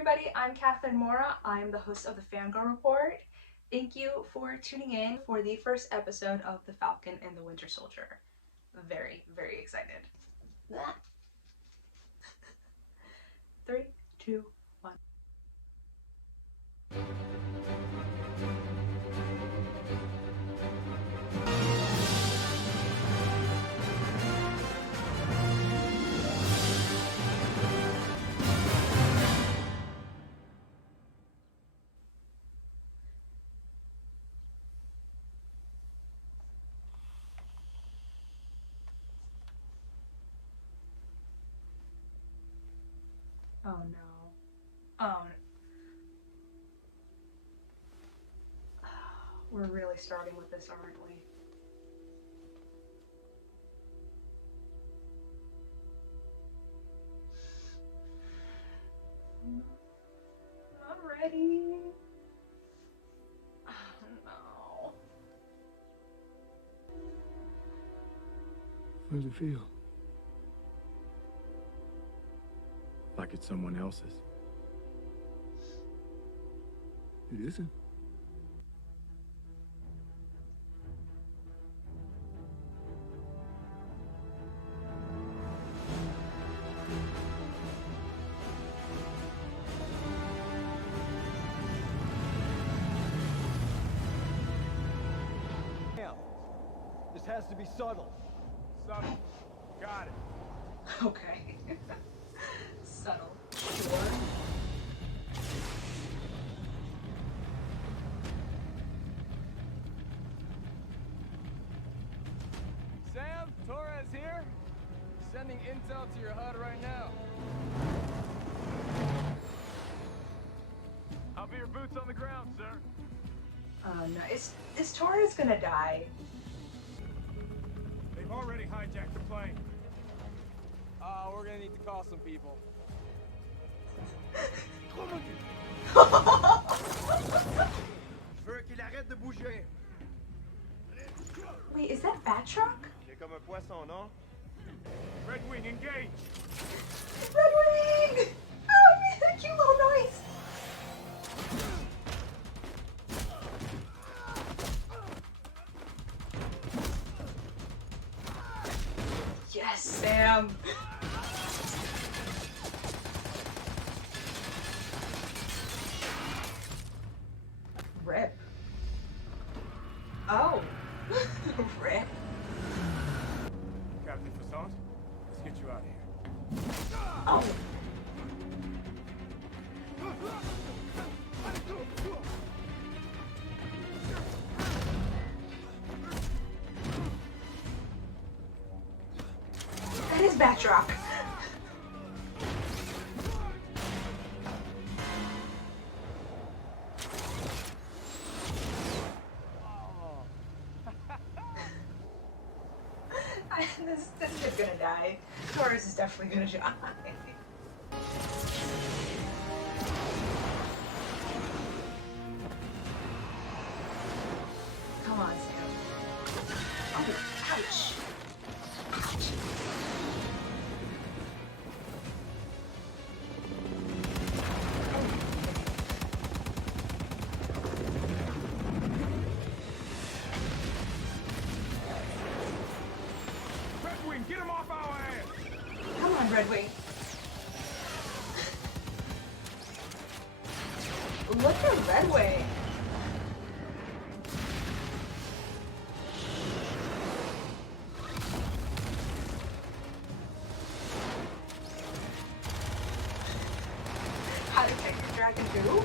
everybody, I'm Mora. I'm the host of the Fangirl Report. Thank you for tuning in for the first episode of The Falcon and the Winter Soldier. Very, very excited. 3, 2, 1. Oh no. Oh no. We're really starting with this, aren't we? I'm ready. Oh no. How does it feel? Like it's someone else's. It isn't. This has to be subtle. Subtle. Got it. Okay. Subtle. Sure. Sam, Torres here. Sending intel to your HUD right now. I'll be your boots on the ground, sir. Oh no. Is Torres gonna die? They've already hijacked the plane. We're gonna need to call some people. Je veux qu'il arrête de bouger. Wait, is that Batroc? C'est comme un poisson, non? Red Wing, engage! Red Wing! Oh, he made that cute little noise. Yes, Sam. Rip. Oh. Rip. Captain Fassant, let's get you out of here. Oh. That is Batroc. This kid's gonna die. Torres is definitely gonna die. Come on, Sam. Oh, ouch. Ouch. Red Wing, get him off our ass! Come on, Red Wing. Look at Red Wing. How to catch your dragon goo?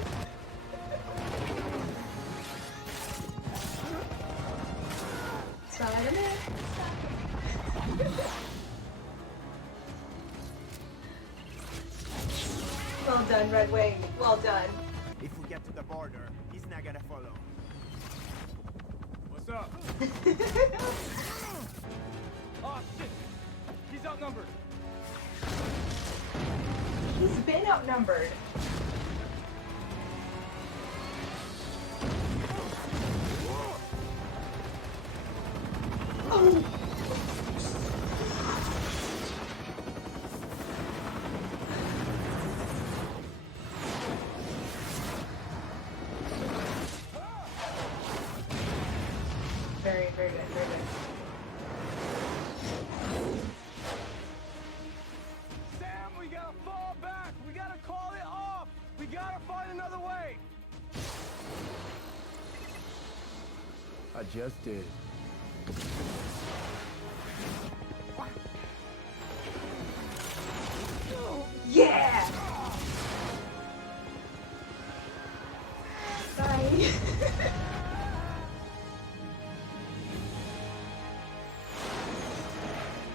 Spider-Man. Well done, Red Wing. Well done. If we get to the border, he's not gonna follow. What's up? Oh, shit! He's outnumbered. He's been outnumbered. Oh. Very good, very good. Sam, we gotta fall back. We gotta call it off. We gotta find another way. I just did. Yeah! Sorry.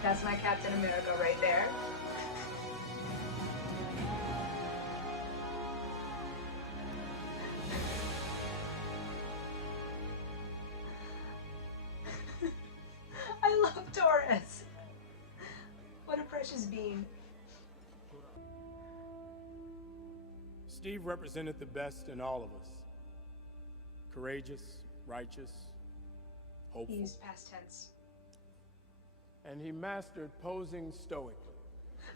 That's my Captain America right there. I love Taurus. What a precious being. Steve represented the best in all of us. Courageous, righteous, hopeful. He used past tense. And he mastered posing stoically.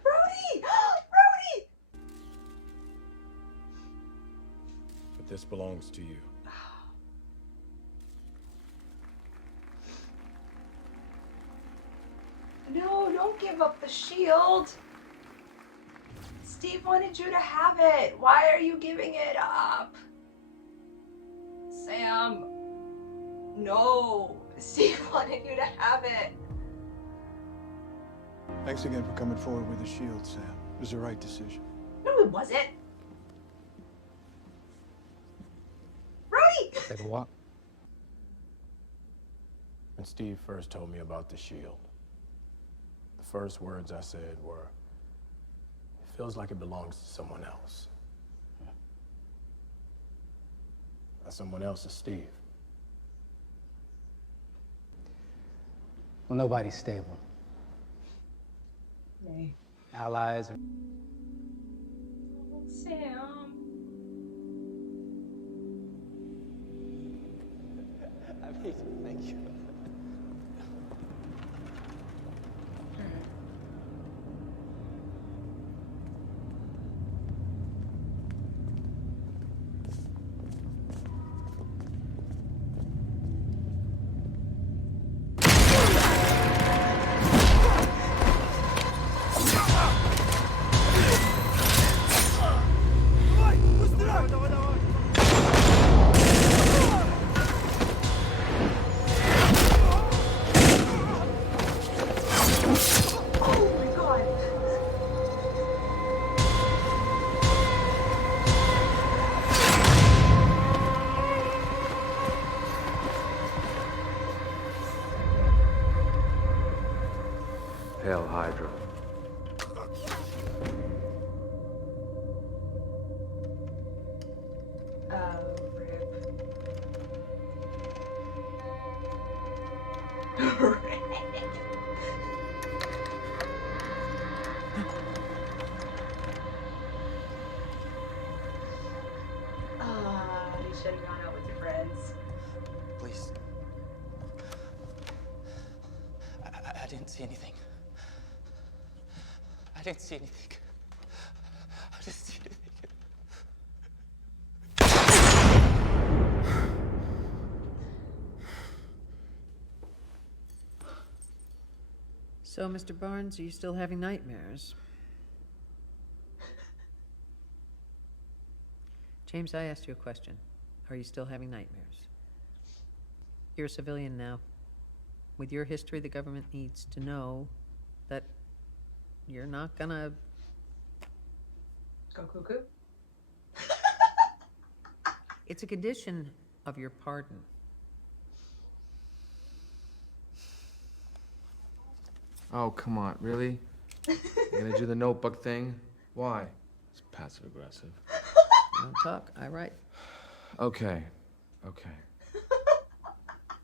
Rhodey! Rhodey! But this belongs to you. No, don't give up the shield. Steve wanted you to have it. Why are you giving it up? Sam. No. Steve wanted you to have it. Thanks again for coming forward with the shield, Sam. It was the right decision. No, it wasn't. Rhodey! Take a walk. When Steve first told me about the shield, the first words I said were, "It feels like it belongs to someone else." That someone else is Steve. Well, nobody's stable. Nay. Allies are... Oh, Sam. Thank you. Hail Hydra. Rip. You should have gone out with your friends. Please. I didn't see anything. I didn't see anything. I didn't see anything. So, Mr. Barnes, are you still having nightmares? James, I asked you a question. Are you still having nightmares? You're a civilian now. With your history, the government needs to know that you're not gonna... Go cuckoo? It's a condition of your pardon. Oh, come on, really? You're gonna do the notebook thing? Why? It's passive aggressive. You don't talk, I write. Okay.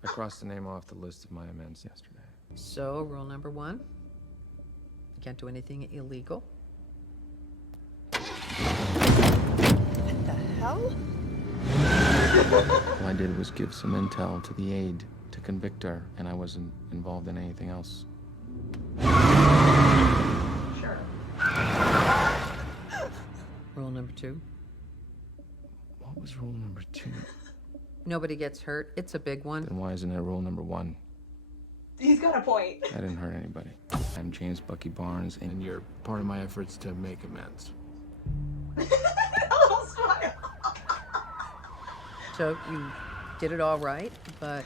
I crossed the name off the list of my amends yesterday. So, rule number 1, you can't do anything illegal. What the hell? All I did was give some intel to the aide to convict her, and I wasn't involved in anything else. Sure. Rule number 2, What was rule number 2? nobody gets hurt. It's a big one. Then why isn't it rule number 1? He's got a point. I didn't hurt anybody. I'm James Bucky Barnes, and you're part of my efforts to make amends. A little smile. So you did it all right, but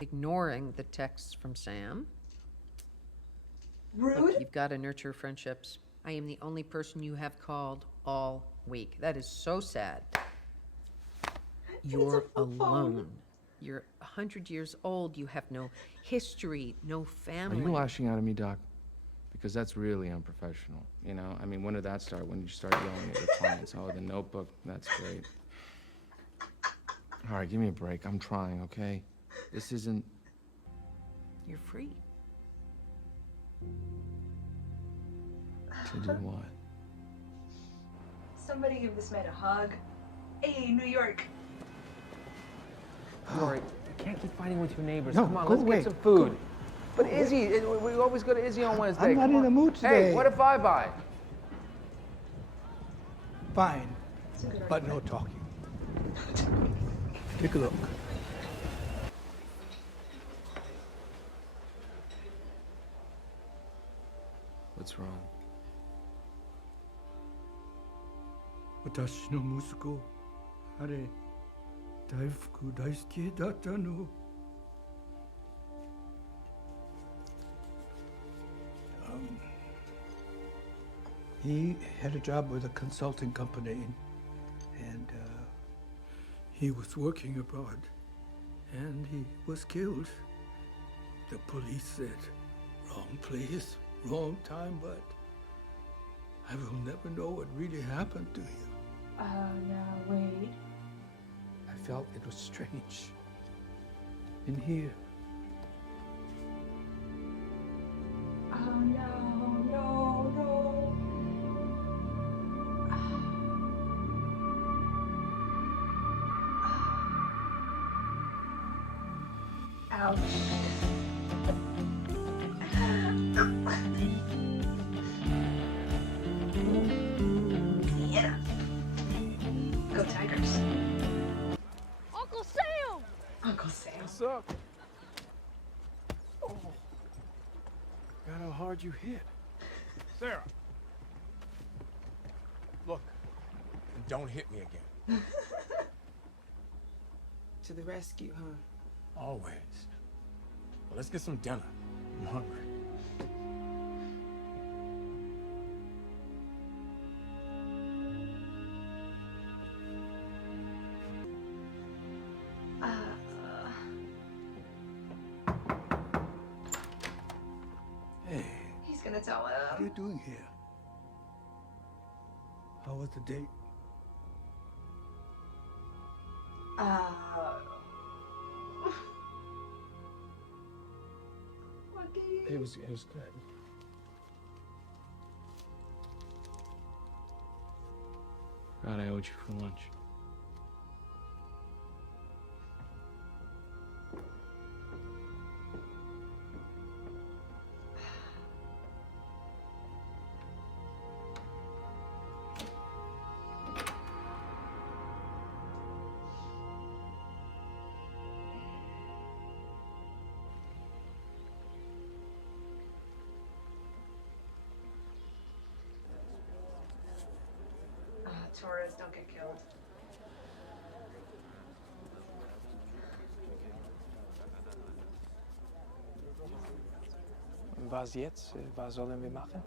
ignoring the texts from Sam. Rude. Look, you've got to nurture friendships. I am the only person you have called all week. That is so sad. You're alone. You're 100 years old. You have no history, no Are family. you lashing out at me, Doc? Because that's really unprofessional, you know? I mean, when did that start? When did you start yelling at your clients? Oh, the notebook, that's great. All right, give me a break. I'm trying, okay? This isn't... You're free. To do what? Somebody give this man a hug. Hey, New York. Rory, you can't keep fighting with your neighbors. No, Come on, go let's away. get some food. But Izzy, we always go to Izzy on Wednesday. I'm not Come in on. the mood today. Hey, what if I buy? Fine, but no talking. Take a look. What's wrong? 私の息子、あれ、大福大好きだったの。He had a job with a consulting company, and he was working abroad, and he was killed. The police said, wrong place, wrong time, but I will never know what really happened to him. No, wait. I felt it was strange. In here. Oh no, no, no. Ouch. Yeah. Go Tigers. Uncle Sam! Uncle Sam. What's up? God, how hard you hit. Sarah. Look, and don't hit me again. To the rescue, huh? Always. Well, let's get some dinner. I'm hungry. Hey, He's gonna tell what are you him. doing here? How was the date? Okay. It was good. God, I owed you for lunch. Torres, don't get killed. Was jetzt? Was sollen wir machen?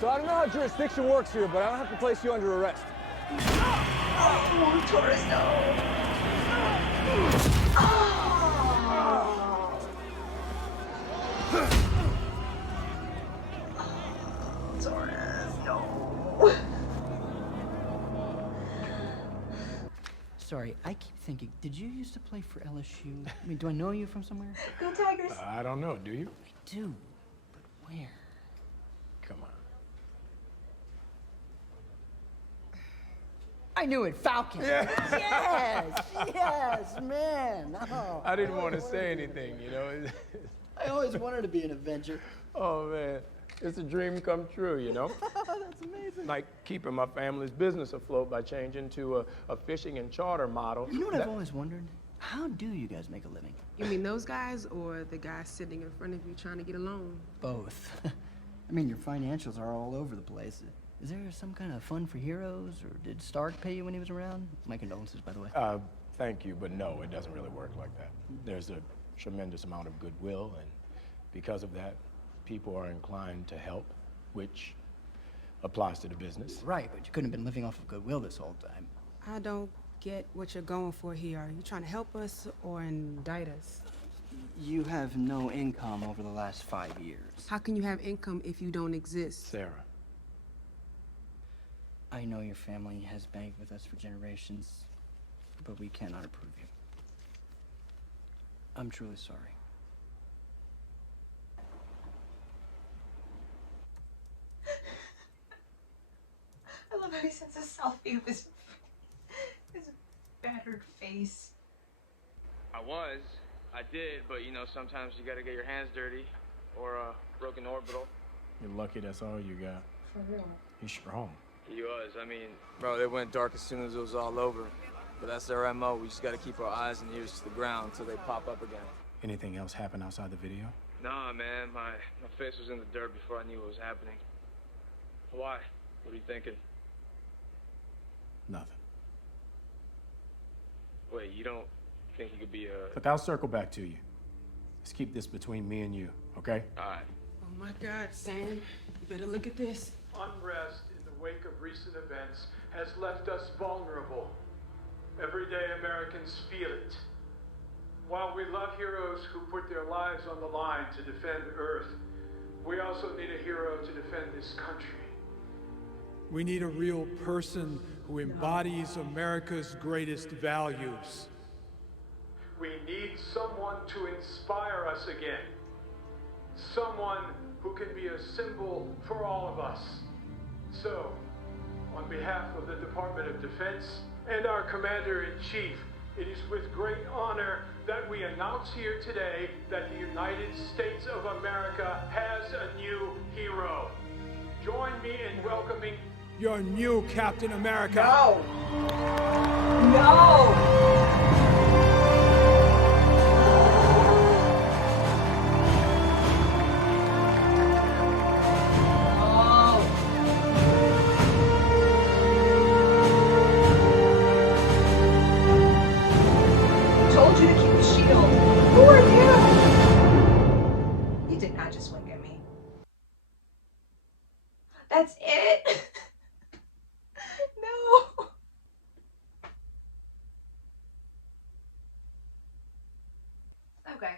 So I don't know how jurisdiction works here, but I don't have to place you under arrest. Oh, Torres, no. Oh. Torres, no. Sorry, I keep thinking, did you used to play for LSU? I mean, do I know you from somewhere? Go Tigers. I don't know, do you? I do, but where? Come on. I knew it, Falcon. Yeah. Yes, man. Oh, I didn't want to say anything, you know. I always wanted to be an Avenger. Oh, man. It's a dream come true, you know? That's amazing. Like keeping my family's business afloat by changing to a fishing and charter model. You know what I've always wondered? How do you guys make a living? You mean those guys or the guys sitting in front of you trying to get a loan? Both. I mean, your financials are all over the place. Is there some kind of fund for heroes, or did Stark pay you when he was around? My condolences, by the way. Thank you, but no, it doesn't really work like that. There's a tremendous amount of goodwill, and because of that, people are inclined to help, which applies to the business. Right, but you couldn't have been living off of goodwill this whole time. I don't get what you're going for here. Are you trying to help us or indict us? You have no income over the last 5 years. How can you have income if you don't exist? Sarah. I know your family has banked with us for generations, but we cannot approve you. I'm truly sorry. I love how he sends a selfie of his battered face. I did, but you know, sometimes you gotta get your hands dirty, or a broken orbital. You're lucky that's all you got. For real. He's strong. He was. I mean, bro, they went dark as soon as it was all over. But that's their MO. We just gotta keep our eyes and ears to the ground until they pop up again. Anything else happen outside the video? Nah, man, my face was in the dirt before I knew what was happening. Why? What are you thinking? Nothing. Wait, you don't think you could be a... Look, I'll circle back to you. Let's keep this between me and you, okay? All right. Oh my God, Sam. You better look at this. Unrest in the wake of recent events has left us vulnerable. Everyday Americans feel it. While we love heroes who put their lives on the line to defend Earth, we also need a hero to defend this country. We need a real person who embodies America's greatest values. We need someone to inspire us again. Someone who can be a symbol for all of us. So, on behalf of the Department of Defense and our Commander-in-Chief, it is with great honor that we announce here today that the United States of America has a new hero. Join me in welcoming Your new Captain America. No! No! Told you to keep the shield. Who are you? You did not just wink at me. That's it? No. Okay.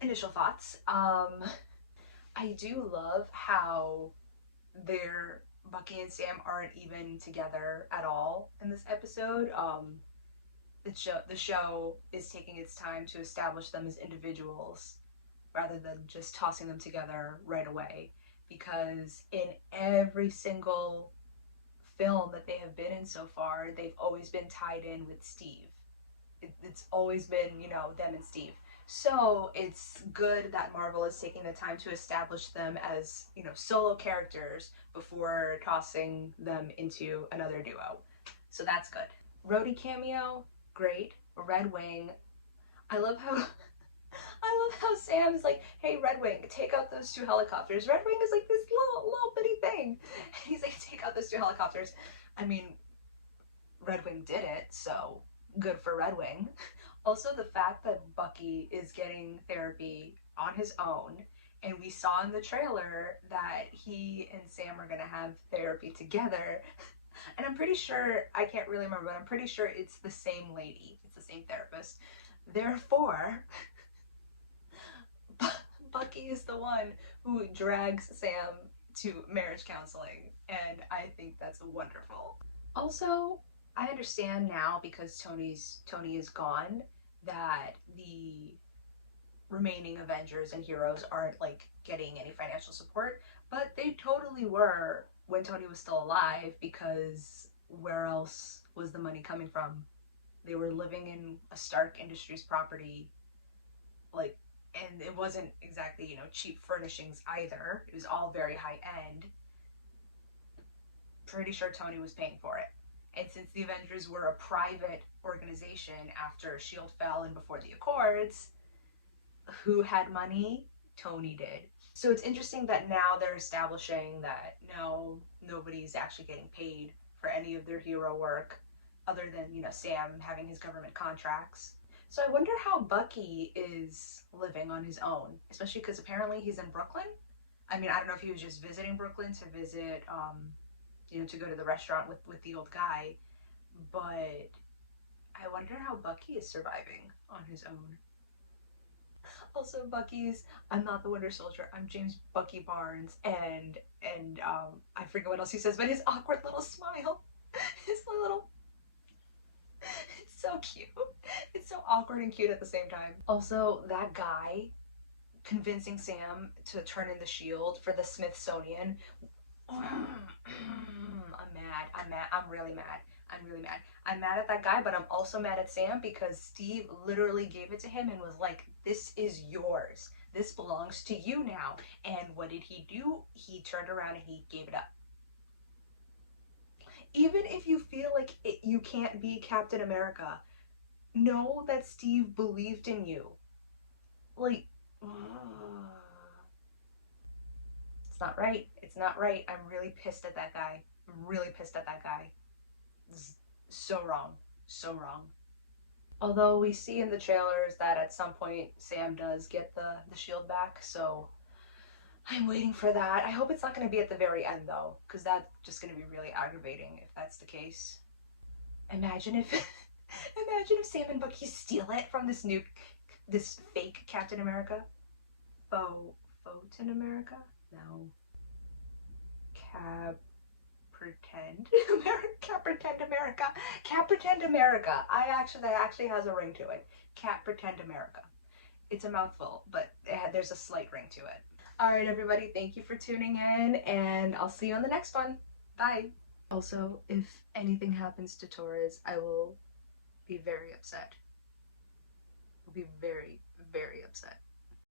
Initial thoughts. I do love how Bucky and Sam aren't even together at all in this episode. The show is taking its time to establish them as individuals rather than just tossing them together right away, because in every single film that they have been in so far, they've always been tied in with Steve. It's always been, you know, them and Steve. So it's good that Marvel is taking the time to establish them as, you know, solo characters before tossing them into another duo. So that's good. Rhodey cameo, great. Red Wing, I love how Sam's like, hey, Red Wing, take out those 2 helicopters. Red Wing is like this little bitty thing. He's like, take out those 2 helicopters. I mean, Red Wing did it, so good for Red Wing. Also, the fact that Bucky is getting therapy on his own, and we saw in the trailer that he and Sam are gonna have therapy together. And I'm pretty sure, I can't really remember, but I'm pretty sure it's the same lady. It's the same therapist. Therefore, Bucky is the one who drags Sam to marriage counseling, and I think that's wonderful. Also, I understand now, because Tony is gone, that the remaining Avengers and heroes aren't like getting any financial support, but they totally were when Tony was still alive, because where else was the money coming from? They were living in a Stark Industries property, like, and it wasn't exactly, you know, cheap furnishings either. It was all very high end. Pretty sure Tony was paying for it. And since the Avengers were a private organization after S.H.I.E.L.D. fell and before the Accords, who had money? Tony did. So it's interesting that now they're establishing that no, nobody's actually getting paid for any of their hero work other than, you know, Sam having his government contracts. So I wonder how Bucky is living on his own, especially because apparently he's in Brooklyn. I mean, I don't know if he was just visiting Brooklyn to visit, you know, to go to the restaurant with the old guy, but I wonder how Bucky is surviving on his own. Also, Bucky's I'm not the Winter Soldier, I'm James Bucky Barnes, and I forget what else he says, but his awkward little smile, his little, it's so cute. It's so awkward and cute at the same time. Also, that guy convincing Sam to turn in the shield for the Smithsonian. I'm really mad. I'm mad at that guy, but I'm also mad at Sam because Steve literally gave it to him and was like, this is yours. This belongs to you now. And what did he do? He turned around and he gave it up. Even if you feel like you can't be Captain America, know that Steve believed in you. Like, it's not right. It's not right. I'm really pissed at that guy. I'm really pissed at that guy. It's so wrong. So wrong. Although we see in the trailers that at some point Sam does get the shield back, so I'm waiting for that. I hope it's not going to be at the very end though, because that's just going to be really aggravating if that's the case. Imagine if imagine if Sam and Bucky steal it from this fake Captain America. Photon America? No. Pretend America. Cat Pretend America. That actually has a ring to it. Cat Pretend America. It's a mouthful, but there's a slight ring to it. Alright everybody, thank you for tuning in, and I'll see you on the next one. Bye. Also, if anything happens to Torres, I will be very upset. I'll be very, very upset.